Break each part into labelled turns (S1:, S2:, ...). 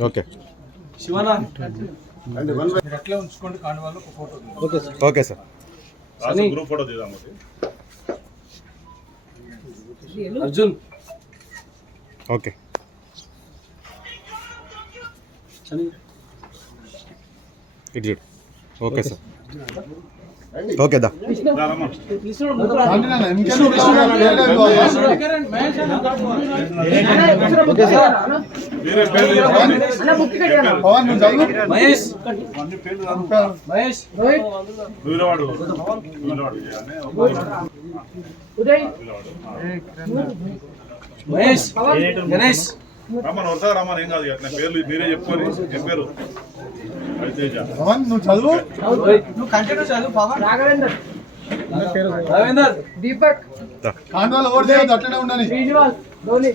S1: okay.
S2: శివన
S3: okay sir. Group
S2: photo.
S1: Arjun.
S2: Okay.
S1: ఇటు okay sir. Okay దా.
S3: రా
S2: మహేష్. గణేష్.
S3: రమ్మని వరుస రమ్మని ఏం కాదు అట్లా పేర్లు మీరే చెప్పుకొని ఏం పేరు రవితేజ
S4: నువ్వు చదువు?
S2: నువ్వు కంటిన్యూ చదువు పవన్ రాఘవేందర్. రాఘవేందర్.
S5: దీపక్.
S4: కాండవాలు ఓవర్ చేయొద్దు అట్లనే ఉండని
S5: శ్రీనివాస్ ధోని.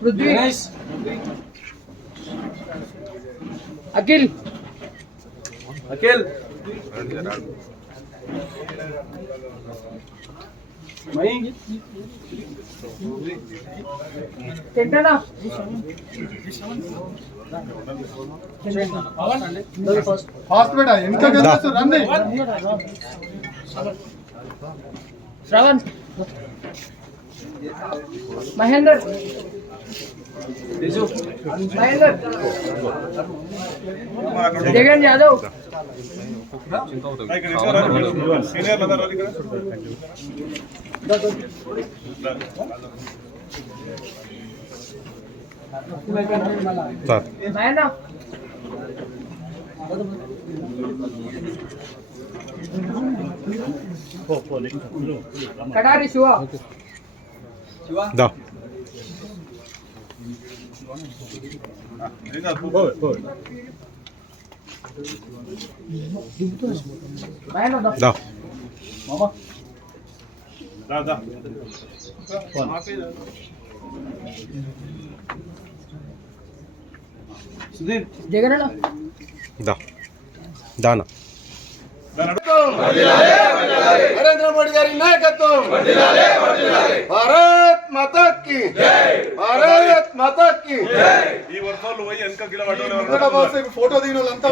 S5: పృథ్వీ.
S2: గణేష్.
S5: అఖిల్.
S2: అఖిల్.
S5: చెంటనా
S4: ఫాస్ట్ బేట ఎంత రండి.
S5: శ్రవణ్. మహేందర్.
S2: తేజు
S5: మహేందర్ జగన్ యాదవ్
S3: ఇక్కడ
S5: నాయన
S1: దా
S3: రా, రా.
S2: సుధీర్
S5: జగన్
S1: దా దానా
S4: నరేంద్ర మోడీ గారి నాయకత్వం భారత్ మాతాకి భారత్ మాతాకి.
S3: ఈ వర్షాలు పోయి వెనక
S4: ఫోటో దిగిన వాళ్ళంతా